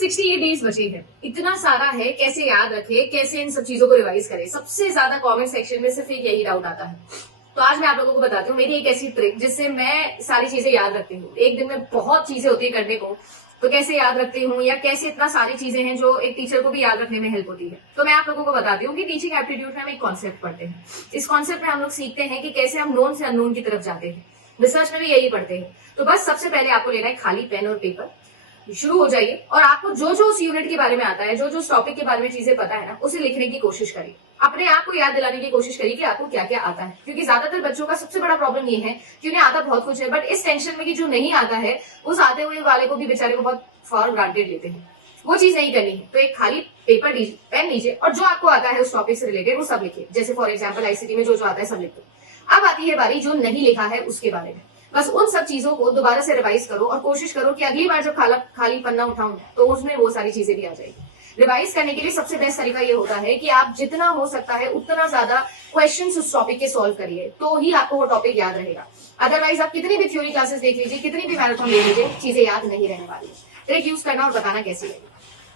सिर्फ 68 डेज बचे हैं, इतना सारा है, कैसे याद रखे, कैसे इन सब चीजों को रिवाइज करें। सबसे ज्यादा कमेंट सेक्शन में सिर्फ एक यही डाउट आता है। तो आज मैं आप लोगों को बताती हूँ मेरी एक ऐसी ट्रिक जिससे मैं सारी चीजें याद रखती हूँ। एक दिन में बहुत चीजें होती है करने को, तो कैसे याद रखती हूँ या कैसे इतना सारी चीजें हैं जो एक टीचर को भी याद रखने में हेल्प होती है। तो मैं आप लोगों को बताती हूँ कि टीचिंग एप्टीट्यूड में हम एक कॉन्सेप्ट पढ़ते हैं। इस कॉन्सेप्ट में हम लोग सीखते हैं कि कैसे हम नोन से अननोन की तरफ जाते हैं। रिसर्च में भी यही पढ़ते हैं। तो बस सबसे पहले आपको लेना है खाली पेन और पेपर, शुरू हो जाइए और आपको जो जो उस यूनिट के बारे में आता है, जो जो उस टॉपिक के बारे में चीजें पता है ना, उसे लिखने की कोशिश करिए। अपने आप को याद दिलाने की कोशिश करिए कि आपको क्या क्या आता है, क्योंकि ज्यादातर बच्चों का सबसे बड़ा प्रॉब्लम ये है कि उन्हें आता बहुत कुछ है, बट इस टेंशन में कि जो नहीं आता है उस आते हुए वाले को भी बेचारे को बहुत फॉर ग्रांटेड लेते हैं। वो चीज नहीं करनी है। तो एक खाली पेपर लीजिए, पेन लीजिए और जो आपको आता है उस टॉपिक से रिलेटेड वो सब लिखिए। जैसे फॉर एग्जाम्पल आईसीटी में जो जो आता है सब लिखो। अब आती है बारी जो नहीं लिखा है उसके बारे में। बस उन सब चीजों को दोबारा से रिवाइज करो और कोशिश करो कि अगली बार जब खाली पन्ना उठाऊं तो उसमें वो सारी चीजें भी आ जाएगी। रिवाइज करने के लिए सबसे बेस्ट तरीका ये होता है कि आप जितना हो सकता है उतना ज्यादा क्वेश्चंस उस टॉपिक के सॉल्व करिए, तो ही आपको वो टॉपिक याद रहेगा। अदरवाइज आप कितनी भी थ्योरी क्लासेस देख लीजिए, कितनी भी मैराथन ले लीजिए, चीजें याद नहीं रहने वाली। ट्रिक यूज करना और बताना कैसी है।